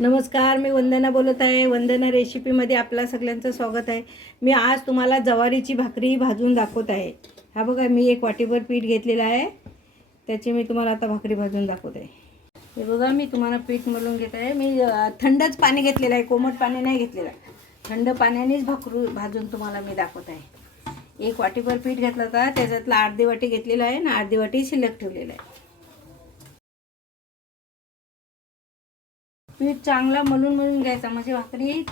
नमस्कार, मी वंदना बोलत आहे. वंदना रेसिपीमध्ये आपल्या सगळ्यांचं स्वागत आहे. मी आज तुम्हाला ज्वारीची भाकरी भाजून दाखवत आहे. हा बघा, मी एक वाटीभर पीठ घेतलेलं आहे. त्याची मी तुम्हाला आता भाकरी भाजून दाखवत आहे. हे बघा, मी तुम्हाला पीठ मळून घेत आहे. मी थंडच पाणी घेतलेलं आहे, कोमट पाणी नाही घेतलेलं. थंड पाण्यानेच भाकरी भाजून तुम्हाला मी दाखवत आहे. एक वाटीभर पीठ घेतलं होता, त्याच्यातला अर्धी वाटी घेतलेलं आहे आणि अर्धी वाटी शिल्लक ठेवलेलं आहे. पीठ चांगला मळून घ्यायचा, म्हणजे भाकरी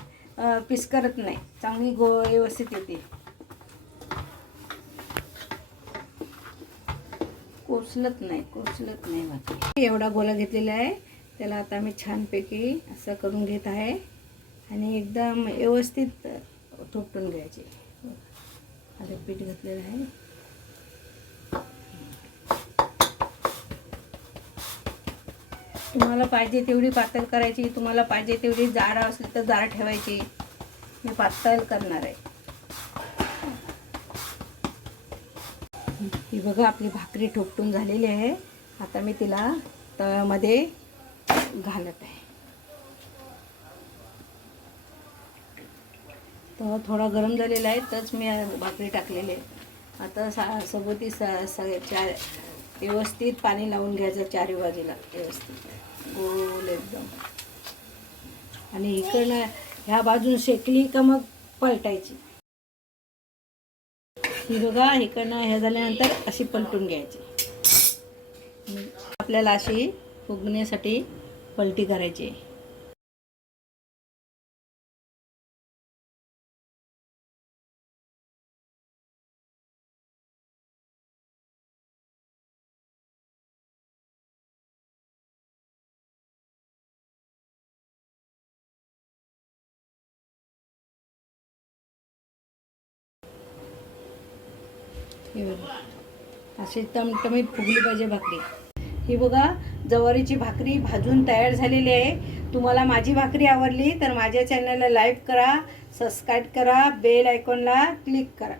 पिस्करत नाही, चांगली व्यवस्थित येते. कोसलत नाही भाकरी. एवढा गोळा घेतलेला आहे, त्याला आता मी छानपैकी असं करून घेत आहे आणि एकदम व्यवस्थित थोपटून घ्यायचे. आता पीठ घातलेलं आहे. तुम्हाला पाहिजे तेवढी पातळ करायची, तुम्हाला पाहिजे तेवढी जाड असेल तर जाड ठेवायची. मी पातळ करणार आहे. ही बघा, आपली भाकरी ठोपटून झालेली आहे. आता मी तिला तव्यामध्ये घालत आहे. तवा थोडा गरम झालेला आहे, तरच मी भाकरी टाकलेली आहे. आता सभोवती चार व्यवस्थित पाणी लावून घ्यायचं, चारी बाजूला व्यवस्थित गोल एकदम. आणि इकडनं ह्या बाजून शेकली का मग पलटायची. ही बघा, इकडनं ह्या झाल्यानंतर अशी पलटून घ्यायची. आपल्याला अशी फुगण्यासाठी पलटी करायची. हे बघा, अशी टमटमीत फुगली पाहिजे भाकरी. ही बघा, ज्वारीची भाकरी भाजून तयार झालेली आहे. तुम्हाला माझी भाकरी आवडली तर माझ्या चॅनलला लाईक करा, सबस्क्राईब करा, बेल आयकॉनला क्लिक करा.